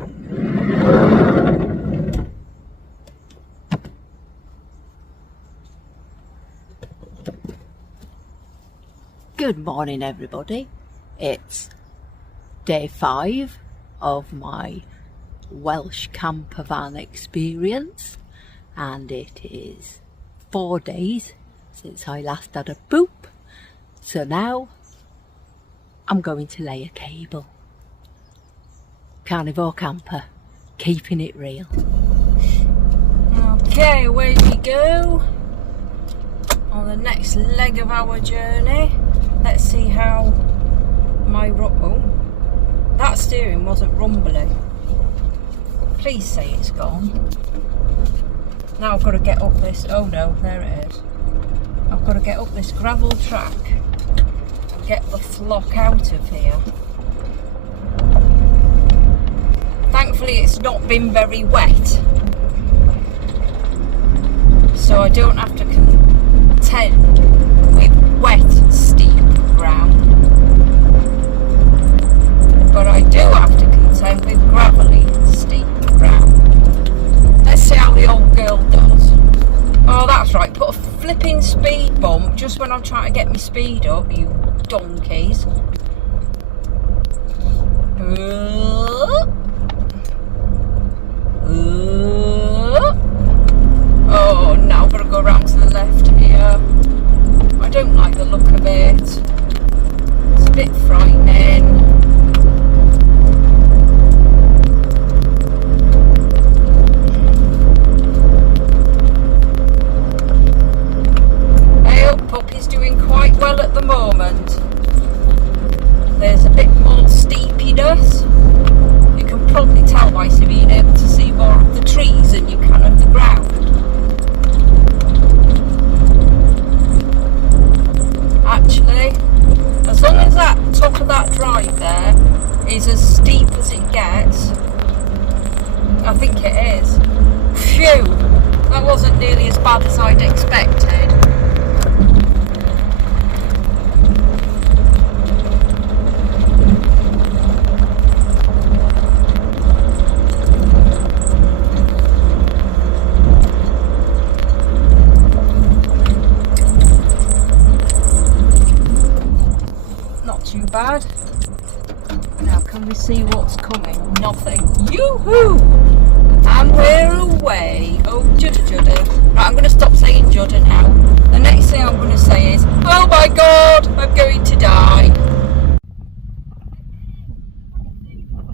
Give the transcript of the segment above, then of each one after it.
Good morning everybody, it's day 5 of my Welsh camper van experience and it is 4 days since I last had a poop, so now I'm going to lay a cable. Carnivore camper, keeping it real. Okay, away we go on the next leg of our journey. Let's see how my that steering wasn't rumbly. Please say it's gone. Now I've got to get up this, oh no, there it is. I've got to get up this gravel track and get the flock out of here. Thankfully it's not been very wet, so I don't have to contend with wet, steep ground, but I do have to contend with gravelly, steep ground. Let's see how the old girl does. Oh, that's right, put a flipping speed bump just when I'm trying to get my speed up, you donkeys. Oh, now I've got to go around to the left here. I don't like the look of it. It's a bit frightening. Hey up, puppy's doing quite well at the moment. There's a bit more steepiness. You can probably tell by being able to see more of the trees than you can of the ground. Actually, as long as that top of that drive there is as steep as it gets, I think it is. Phew, that wasn't nearly as bad as I'd expected. Bad. Now can we see what's coming? Nothing. Yoo-hoo! And we're away. Oh, judda judda. Right, I'm going to stop saying judda now. The next thing I'm going to say is, oh my god, I'm going to die.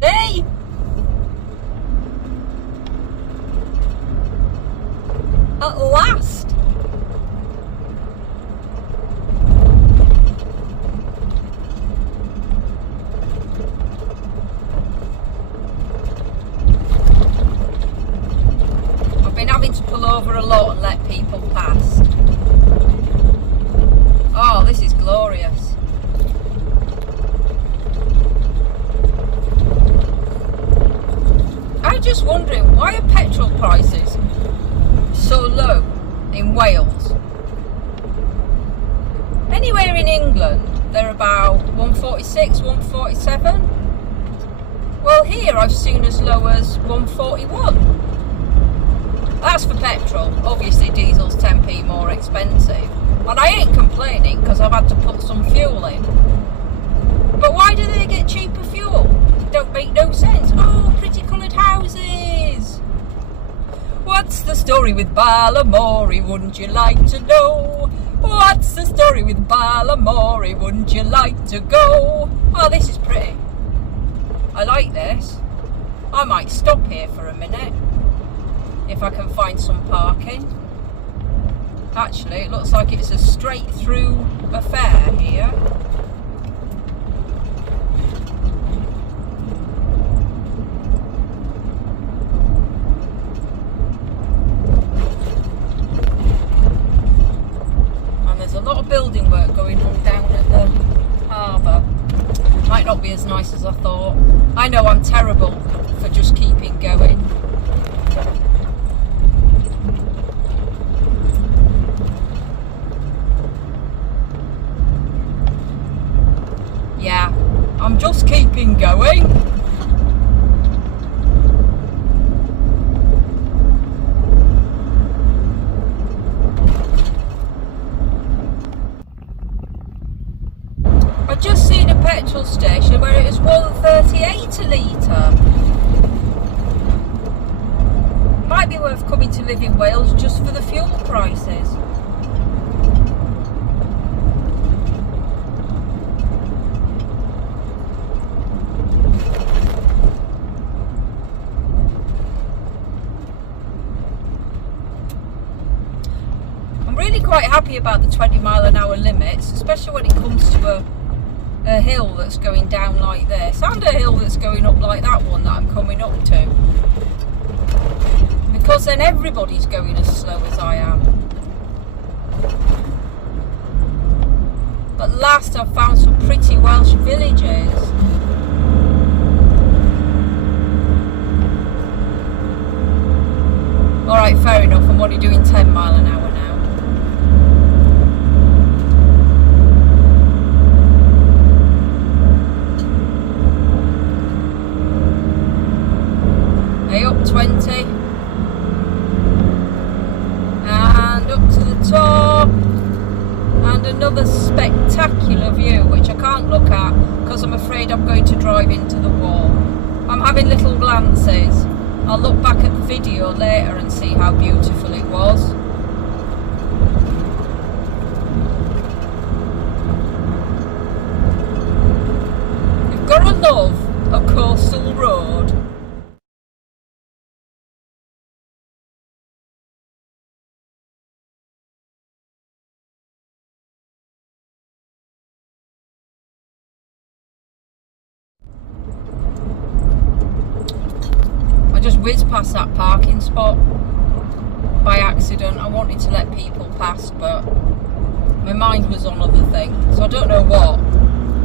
Hey! At last! Over a lot and let people past. Oh, this is glorious. I'm just wondering, why are petrol prices so low in Wales? Anywhere in England they're about 146, 147. Well, here I've seen as low as 141. That's for petrol. Obviously diesel's 10p more expensive. And I ain't complaining because I've had to put some fuel in. But why do they get cheaper fuel? Don't make no sense. Oh, pretty coloured houses. What's the story with Balamory, wouldn't you like to know? What's the story with Balamory, wouldn't you like to go? Oh, this is pretty. I like this. I might stop here for a minute. If I can find some parking. Actually, it looks like it's a straight through affair here. And there's a lot of building work going on down at the harbour. Might not be as nice as I thought. I know I'm terrible for just keeping going. Yeah, I'm just keeping going. quite happy about the 20-mile-an-hour limits, especially when it comes to a hill that's going down like this, and a hill that's going up like that one that I'm coming up to. Because then everybody's going as slow as I am. At last I've found some pretty Welsh villages. Alright, fair enough, I'm only doing 10 mile an hour now. Hey, up 20. And up to the top. And another spectacular view, which I can't look at because I'm afraid I'm going to drive into the wall. I'm having little glances. I'll look back at the video later and see how beautiful it was. You've got to love a coastal road. Just whizzed past that parking spot by accident. I wanted to let people pass, but my mind was on other things. So I don't know what,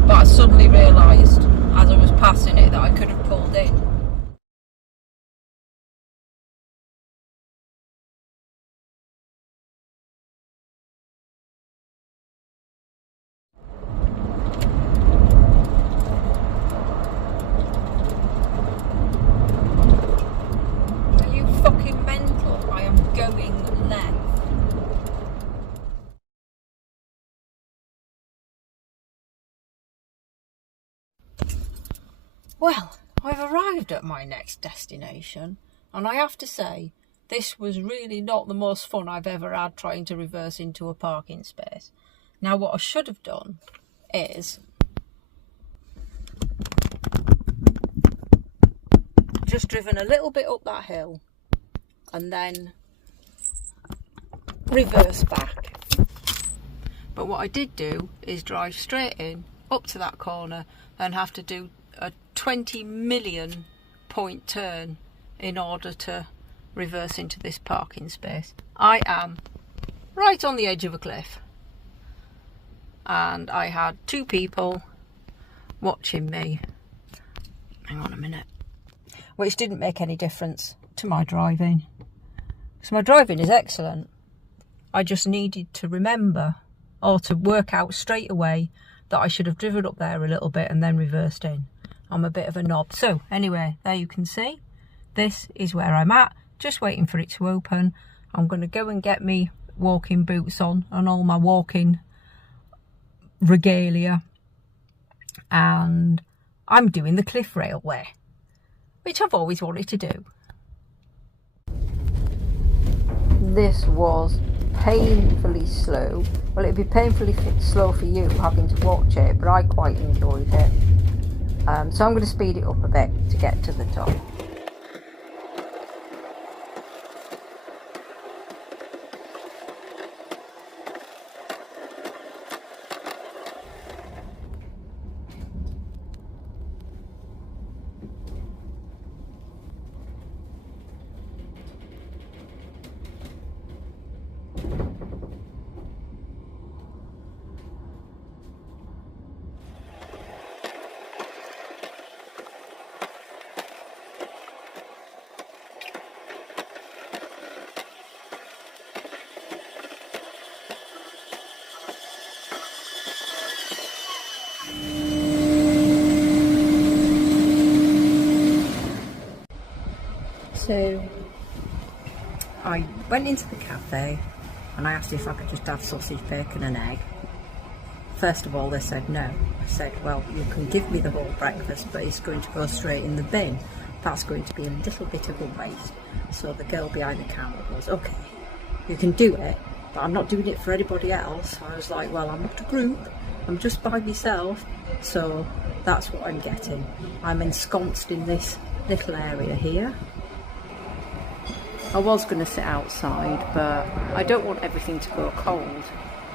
but I suddenly realised as I was passing it that I could have pulled in. Well, I've arrived at my next destination, and I have to say, this was really not the most fun I've ever had trying to reverse into a parking space. Now, what I should have done is just driven a little bit up that hill and then reverse back. But what I did do is drive straight in, up to that corner, and have to do a 20 million point turn in order to reverse into this parking space. I am right on the edge of a cliff, and I had two people watching me. Hang on a minute. Which didn't make any difference to my driving. So my driving is excellent. I just needed to remember or to work out straight away that I should have driven up there a little bit and then reversed in. I'm a bit of a knob. So anyway, there you can see, this is where I'm at, just waiting for it to open. I'm going to go and get me walking boots on and all my walking regalia, and I'm doing the cliff railway, which I've always wanted to do. This was painfully slow. Well, it'd be painfully slow for you having to watch it, but I quite enjoyed it. So I'm going to speed it up a bit to get to the top. So I went into the cafe and I asked if I could just have sausage, bacon and egg. First of all, they said no. I said, well, you can give me the whole breakfast, but it's going to go straight in the bin. That's going to be a little bit of a waste. So the girl behind the counter goes, okay, you can do it, but I'm not doing it for anybody else. I was like, well, I'm not a group, I'm just by myself, so that's what I'm getting. I'm ensconced in this little area here. I was going to sit outside, but I don't want everything to go cold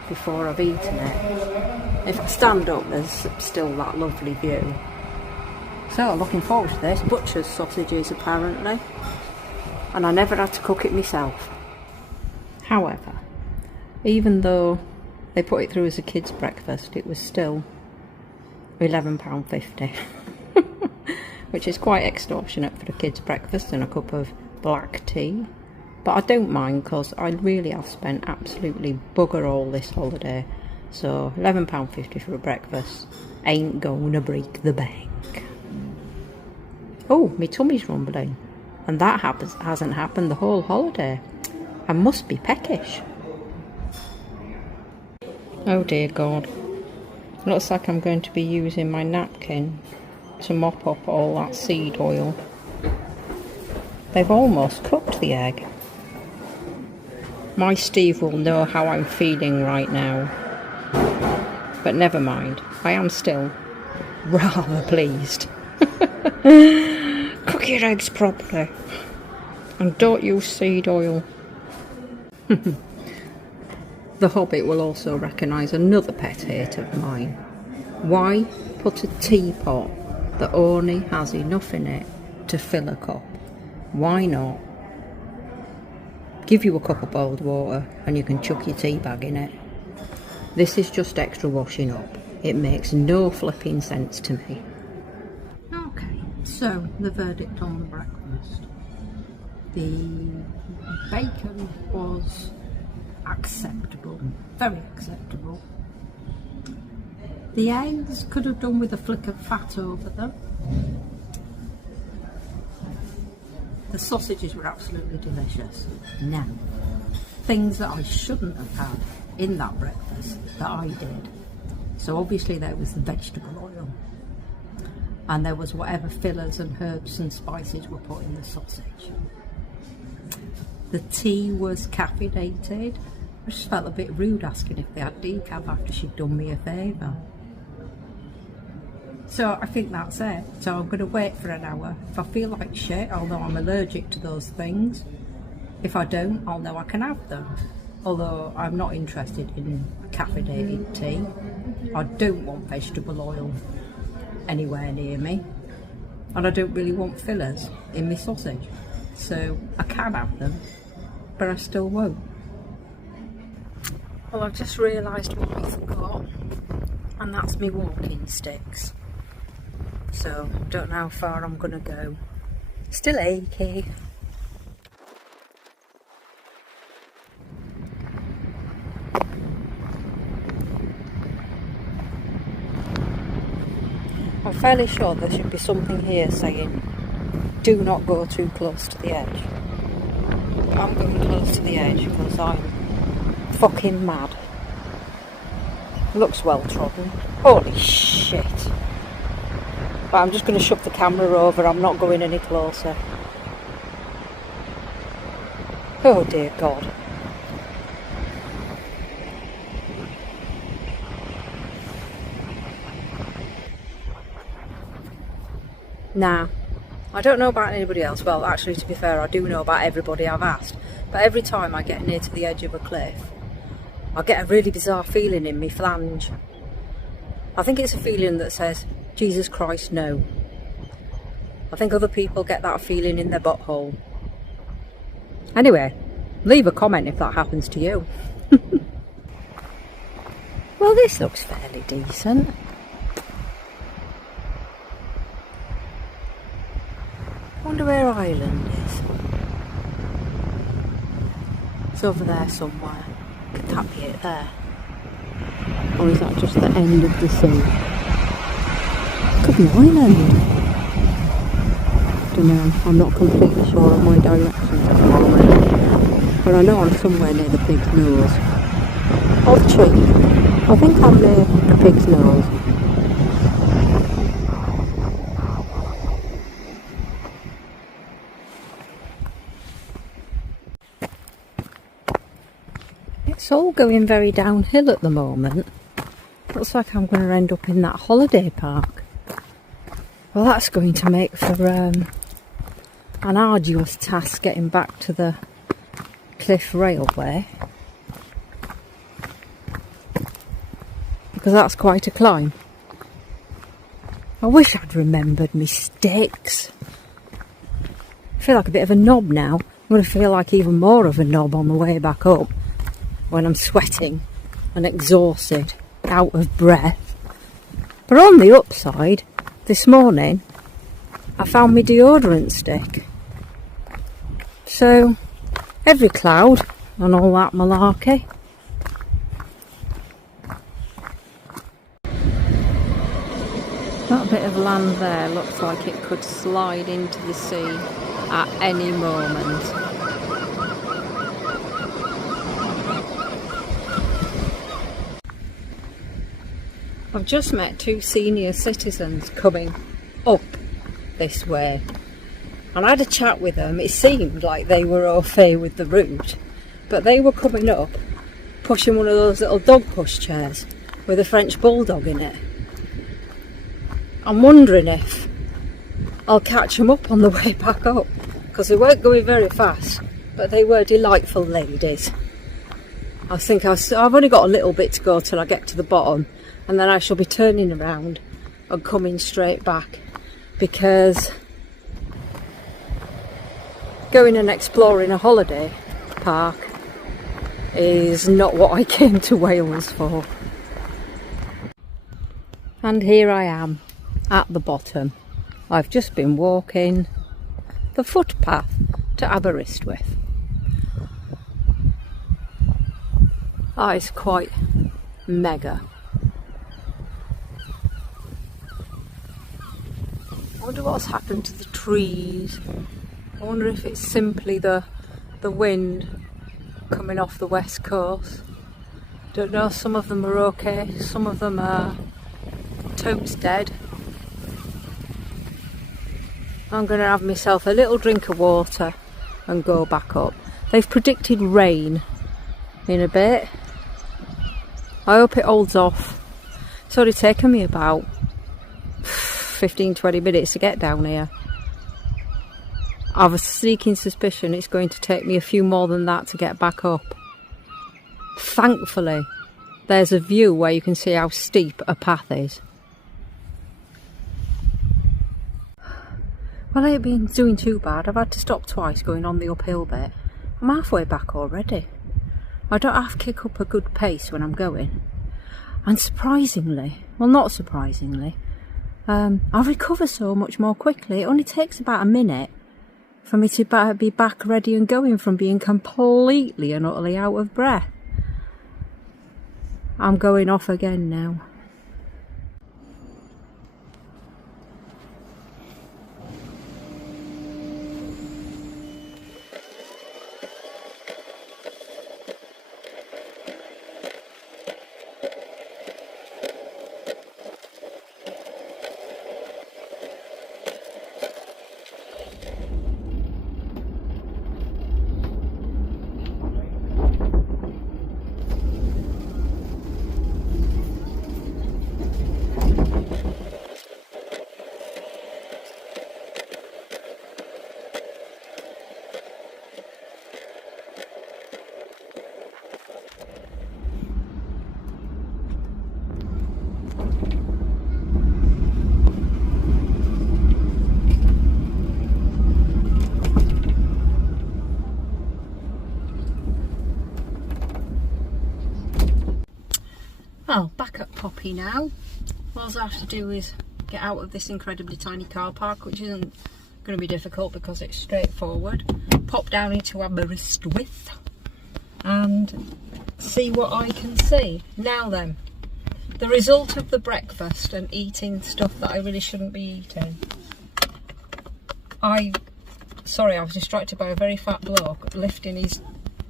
before I've eaten it. If I stand up, there's still that lovely view. So, looking forward to this. Butcher's sausages, apparently. And I never had to cook it myself. However, even though they put it through as a kid's breakfast, it was still £11.50. Which is quite extortionate for a kid's breakfast and a cup of black tea. But I don't mind, because I really have spent absolutely bugger all this holiday. So £11.50 for a breakfast ain't gonna break the bank. Oh, my tummy's rumbling. And that hasn't happened the whole holiday. I must be peckish. Oh dear God. Looks like I'm going to be using my napkin to mop up all that seed oil. They've almost cooked the egg. My Steve will know how I'm feeling right now. But never mind, I am still rather pleased. Cook your eggs properly. And don't use seed oil. The Hobbit will also recognise another pet hate of mine. Why put a teapot that only has enough in it to fill a cup? Why not give you a cup of boiled water and you can chuck your tea bag in it? This is just extra washing up. It makes no flipping sense to me. Okay, so the verdict on the breakfast. The bacon was acceptable, very acceptable. The eggs could have done with a flick of fat over them. The sausages were absolutely delicious. Now, things that I shouldn't have had in that breakfast that I did. So obviously there was the vegetable oil, and there was whatever fillers and herbs and spices were put in the sausage. The tea was caffeinated. I just felt a bit rude asking if they had decaf after she'd done me a favour. So I think that's it. So I'm going to wait for an hour. If I feel like shit, I'll know I'm allergic to those things. If I don't, I'll know I can have them. Although I'm not interested in caffeinated tea. I don't want vegetable oil anywhere near me. And I don't really want fillers in my sausage. So I can have them, but I still won't. Well, I've just realised what I forgot, and that's my walking sticks. So I don't know how far I'm going to go. Still achy. I'm fairly sure there should be something here saying, do not go too close to the edge. I'm going close to the edge because I'm fucking mad. Looks well trodden. Holy shit. But I'm just going to shove the camera over, I'm not going any closer. Oh dear God. Now, I don't know about anybody else. Well, actually, to be fair, I do know about everybody I've asked. But every time I get near to the edge of a cliff, I get a really bizarre feeling in my flange. I think it's a feeling that says, Jesus Christ, no. I think other people get that feeling in their butthole. Anyway, leave a comment if that happens to you. Well, this looks fairly decent. I wonder where Ireland is. It's over there somewhere. Could that be it there? Or is that just the end of the sea? Could be Ireland. Don't know. I'm not completely sure of my directions at the moment. But I know I'm somewhere near the pig's nose. Or the tree. I think I'm near the pig's nose. It's all going very downhill at the moment. Looks like I'm going to end up in that holiday park. Well, that's going to make for an arduous task getting back to the cliff railway, because that's quite a climb. I wish I'd remembered me sticks. I feel like a bit of a knob now. I'm going to feel like even more of a knob on the way back up when I'm sweating and exhausted, out of breath. But on the upside, this morning I found my deodorant stick. So every cloud and all that malarkey. That bit of land there looks like it could slide into the sea at any moment. I've just met two senior citizens coming up this way, and I had a chat with them. It seemed like they were au fait with the route, but they were coming up pushing one of those little dog push chairs with a French bulldog in it. I'm wondering if I'll catch them up on the way back up, because they weren't going very fast, but they were delightful ladies. I think I've only got a little bit to go till I get to the bottom, and then I shall be turning around and coming straight back, because going and exploring a holiday park is not what I came to Wales for. And here I am at the bottom. I've just been walking the footpath to Aberystwyth. Oh, it's quite mega. I wonder what's happened to the trees. I wonder if it's simply the wind coming off the west coast. Don't know, some of them are okay, some of them are totes dead. I'm going to have myself a little drink of water and go back up. They've predicted rain in a bit. I hope it holds off. It's already taken me about 15-20 minutes to get down here. I have a sneaking suspicion it's going to take me a few more than that to get back up. Thankfully, there's a view where you can see how steep a path is. Well, I ain't been doing too bad. I've had to stop twice going on the uphill bit. I'm halfway back already. I don't have to kick up a good pace when I'm going. And surprisingly, well, not surprisingly, I recover so much more quickly. It only takes about a minute for me to be back ready and going from being completely and utterly out of breath. I'm going off again now. Well, back at Poppy now. All I have to do is get out of this incredibly tiny car park, which isn't going to be difficult because it's straightforward. Pop down into Aberystwyth and see what I can see. Now then, the result of the breakfast and eating stuff that I really shouldn't be eating. Sorry, I was distracted by a very fat bloke lifting his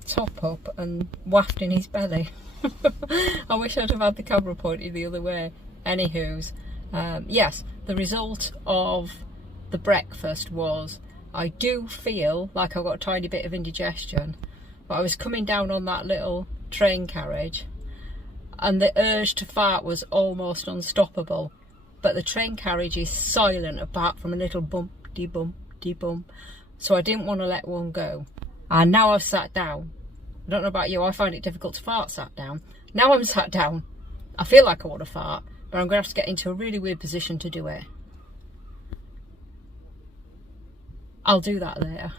top up and wafting his belly. I wish I'd have had the camera pointed the other way. Anywho's, yes, the result of the breakfast was I do feel like I've got a tiny bit of indigestion, but I was coming down on that little train carriage and the urge to fart was almost unstoppable, but the train carriage is silent apart from a little bump-de-bump-de-bump so I didn't want to let one go. And now I've sat down. I don't know about you, I find it difficult to fart sat down. Now I'm sat down, I feel like I want to fart, but I'm going to have to get into a really weird position to do it. I'll do that later.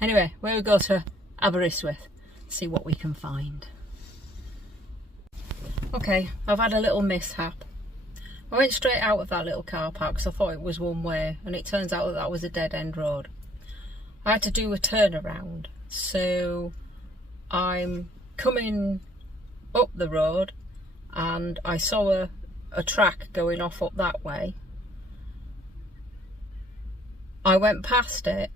Anyway, we'll go to Aberystwyth, see what we can find. Okay, I've had a little mishap. I went straight out of that little car park because I thought it was one way, and it turns out that that was a dead end road. I had to do a turnaround, so I'm coming up the road and I saw a track going off up that way. I went past it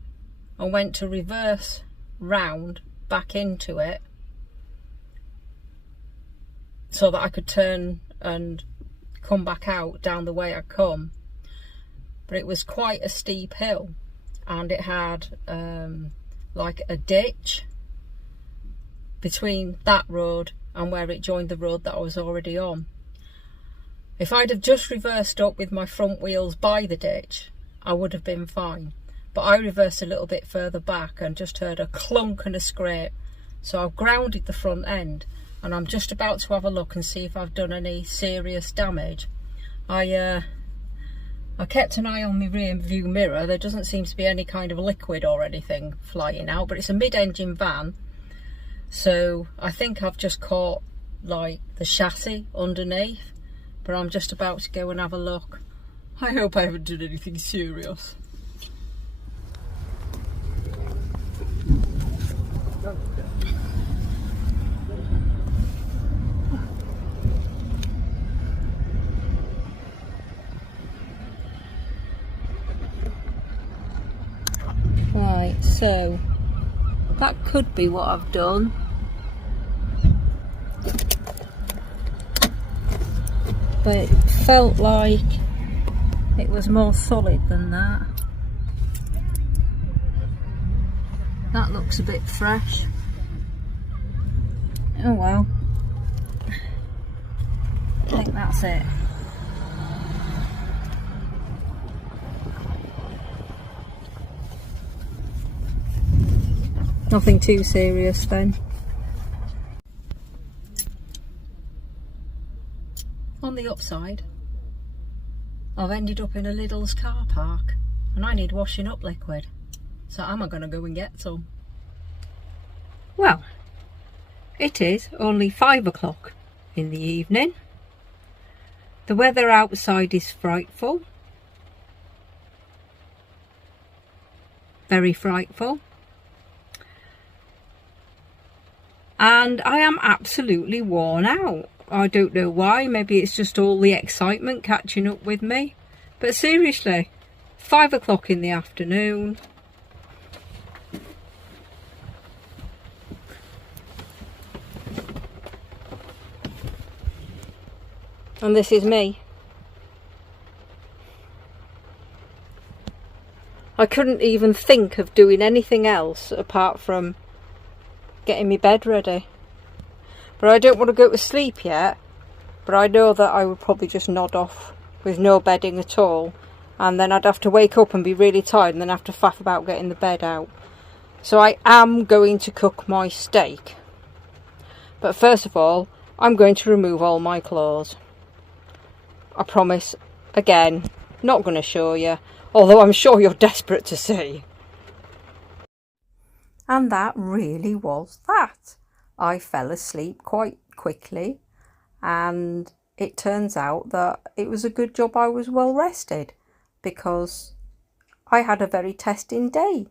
and went to reverse round back into it so that I could turn and come back out down the way I'd come. But it was quite a steep hill, and it had like a ditch between that road and where it joined the road that I was already on. If I'd have just reversed up with my front wheels by the ditch, I would have been fine. But I reversed a little bit further back and just heard a clunk and a scrape. So I've grounded the front end, and I'm just about to have a look and see if I've done any serious damage. I kept an eye on my rear view mirror. There doesn't seem to be any kind of liquid or anything flying out, but it's a mid-engine van. So I think I've just caught like the chassis underneath, but I'm just about to go and have a look. I hope I haven't done anything serious. Right, so that could be what I've done. But it felt like it was more solid than that. That looks a bit fresh. Oh well. I think that's it. Nothing too serious then. On the upside, I've ended up in a Lidl's car park and I need washing up liquid. So am I going to go and get some? Well, it is only 5 o'clock in the evening. The weather outside is frightful. Very frightful. And I am absolutely worn out. I don't know why, maybe it's just all the excitement catching up with me. But seriously, 5 o'clock in the afternoon. And this is me. I couldn't even think of doing anything else apart from getting my bed ready. But I don't want to go to sleep yet, but I know that I would probably just nod off with no bedding at all, and then I'd have to wake up and be really tired and then have to faff about getting the bed out. So I am going to cook my steak. But first of all, I'm going to remove all my clothes. I promise, again, not going to show you, although I'm sure you're desperate to see. And that really was that. I fell asleep quite quickly, and it turns out that it was a good job I was well rested, because I had a very testing day.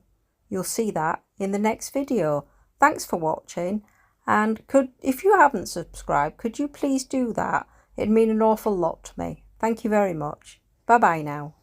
You'll see that in the next video. Thanks for watching, and if you haven't subscribed, could you please do that? It'd mean an awful lot to me. Thank you very much. Bye bye now.